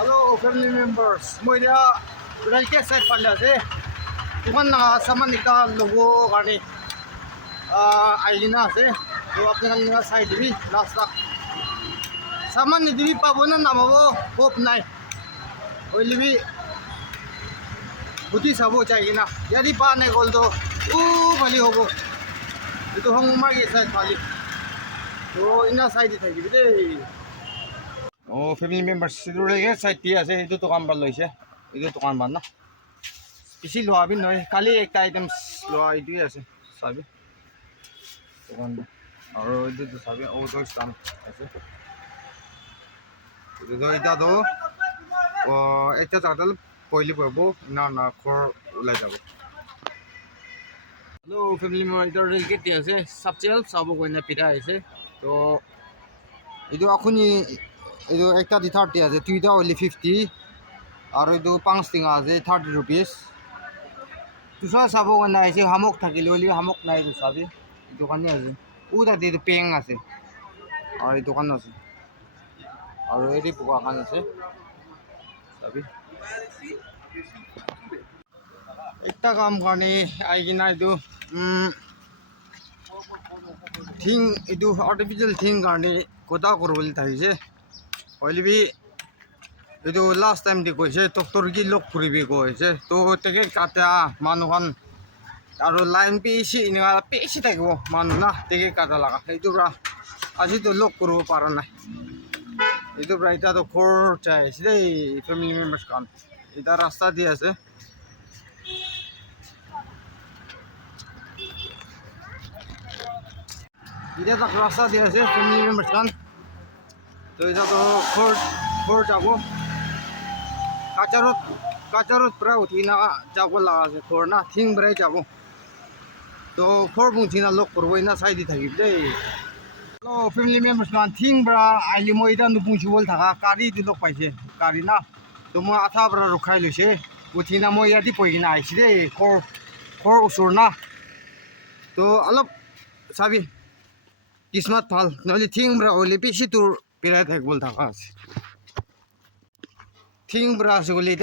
Hello, family members. Mo dia right side pala se. Tukan na saman ita logo kani. Ailina se. तो अपने का side भी last तक सामान निधि भी पाबो ना नामो होप नाइ ओइली भी बुद्धि सबो चाहिए ना यदि पा नहीं गोल तो भली होबो ये तो हम उमर के साइड खाली तो इना साइड थे कि दे ओ फैमिली मेंबर्स सिदुरे के साइड दिया से ಇದು दुकान पर लइसे ಇದು दुकान बन ना स्पेशल लोआ भी नय खाली एक आइटम्स लोआ इदि আছে साबि दुकान और इधर तो सभी ऑटो स्टैंड ऐसे इधर इधर तो एक चार्टल पहले पड़ो ना ना खोर उलाई जाबो हेलो फैमिली में इधर रेल गेट दिया से सबचेल सबो कोई ना पिटा ऐसे तो इधर अखुनी इधर एक ता 30 আছে দুইটা only 50 और इधर 5 टिंगा আছে 30 रुपीस दूसरा सबो कोई ना ऐसे हमक থাকিলে ওলি हमक নাই তো সবই দোকানে আছে उधर दे पेंग আছে और ये दुकान আছে और ये पुका खान আছে सभी একটা কাম কাৰণে আইকি না ইদু থিং ইদু আৰ্টিফিশিয়াল থিং কাৰণে কোটা কৰবলি থাকিছে হইলি বি ইদু লাস্ট টাইম দি কৈছে ডক্টৰ কি লক কৰিবি কৈছে তো তেকে কাটা মানুহখন আৰু লাইন পেছি ইনা পেছি থাকিব মানুহ না তেকে কাটা লাগা এইটোৰা আজি তো লক কৰিব পাৰা নাই এইটো প্ৰায়টা তো খৰ চাইছে দেই ফ্যামিলি মেম্বাৰ্স কাম এটা ৰাস্তা দি আছে এটা তো ৰাস্তা দি আছে ফ্যামিলি মেম্বাৰ্স কাম তো এটা তো খৰ যাব কাচাৰত প্ৰা উঠিনা যাব লাগা আছে খৰ না থিং ব্রাই যাব तो खर बुंथिना लक करबो ना साइड थाकिब दे हेलो फैमिली मेंबर्स मान थिंग ब्रा आइली मोइदा नु बुंसुबल थाका गाड़ी दि लक पाइसे गाड़ी ना तो म आथा ब्रा रुखाइ लइसे उथिना मोइया दि पइगिना आइसे दे खर उसुर ना तो अलप साबि किस्मत फाल नले थिंग ब्रा ओले पिसि तुर पिराय थाकबल थाका थिंग ब्रा सगले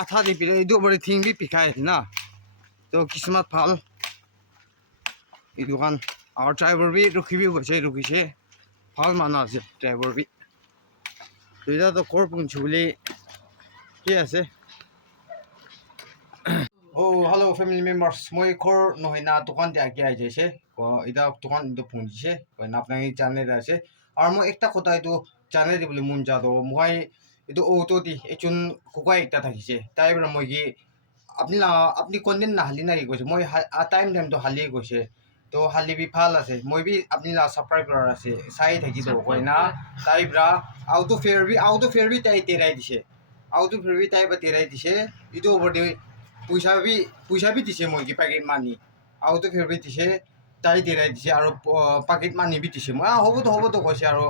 आथा दि पिराय दो बरे थिंग भी पिखाय ना तो किस्मत फाल ये दुकान और ड्राइवर भी रुकी से फाल माना से ड्राइवर भी तो इधर तो कोर पुंचुले क्या से ओ हेलो फैमिली मेंबर्स मोई कोर नोहिना दुकान दे आके आइ जैसे को इधर दुकान दो पुंजी से कोई नापना ही जाने रहा से और मो एकता कोता तो जाने दे बोले मुन जा दो मोई इधर ऑटो दी एचुन कोका एकता था किसे टाइम मोई अपनी कंटेंट ना हाली ना की कोसे मोई टाइम तो हाली कोसे तो हाली भी फाल আছে মই भी अपनी ला सब्सक्राइब কৰাৰ আছে চাই থাকি তো কইনা তাইব্রা আউটো ফেয়ার भी তাই তেরাই দিছে আউটো ফেয়ার भी তাই বা তেরাই দিছে ইটো ওভার পয়সা भी দিছে মই কি প্যাকেট মানি আউটো ফেয়ার भी দিছে তাই তেরাই দিছে আৰু প্যাকেট মানি भी দিছে মই হবো তো কৈছে আৰু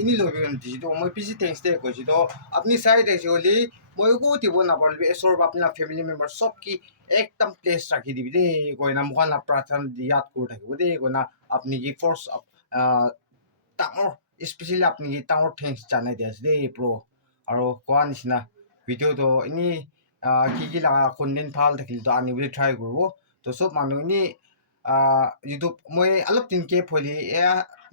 ইনি লবি দিছে তো মই পিছি থ্যাঙ্কস দে কৈছে তো আপনি চাই দেখছে হলি মই কো দিব না পারবে এসর আপনার ফ্যামিলি মেম্বার সব কি एकदम प्लेस राखी दिबी दे कोइना मुखाना प्रार्थना याद कर থাকিব दे कोइना अपनी की फोर्स तामर स्पेशली अपनी की तामर थैंक्स जानाय दियास दे प्रो आरो कोआ निसिना भिडिओ तो इनि की लागा कन्टेन्ट फाल থাকিल तो आनि बे ट्राई करबो तो सब मानु इनि यूट्यूब মই अलप दिन के फलि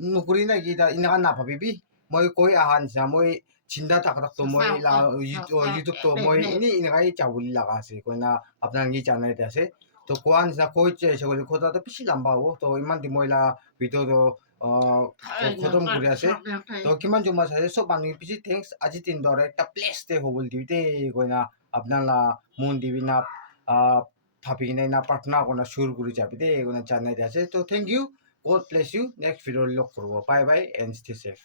नुकुरि ना की दा इना ना भाबिबि মই कोइ आहान सा মই चिंता तक तो moi la YouTube तो moi ini ingai चावली लगा से कोई ना अपना ये चैनल दे से तो कोन सा कोई चे से कोई खोदा तो पिसी लंबा हो तो इमान दि moi la वीडियो तो खतम गुरिया से तो किमान जो मसा से सब बानी पिसी थैंक्स आज तीन दरे एक प्लेस दे हो बोल दी दे कोई ना अपना ला मुन दिबी ना थापी ना प्रार्थना कोना शुरू गुरि जाबी दे कोना चैनल दे से तो thank you God bless you next video lock करबो bye bye and stay safe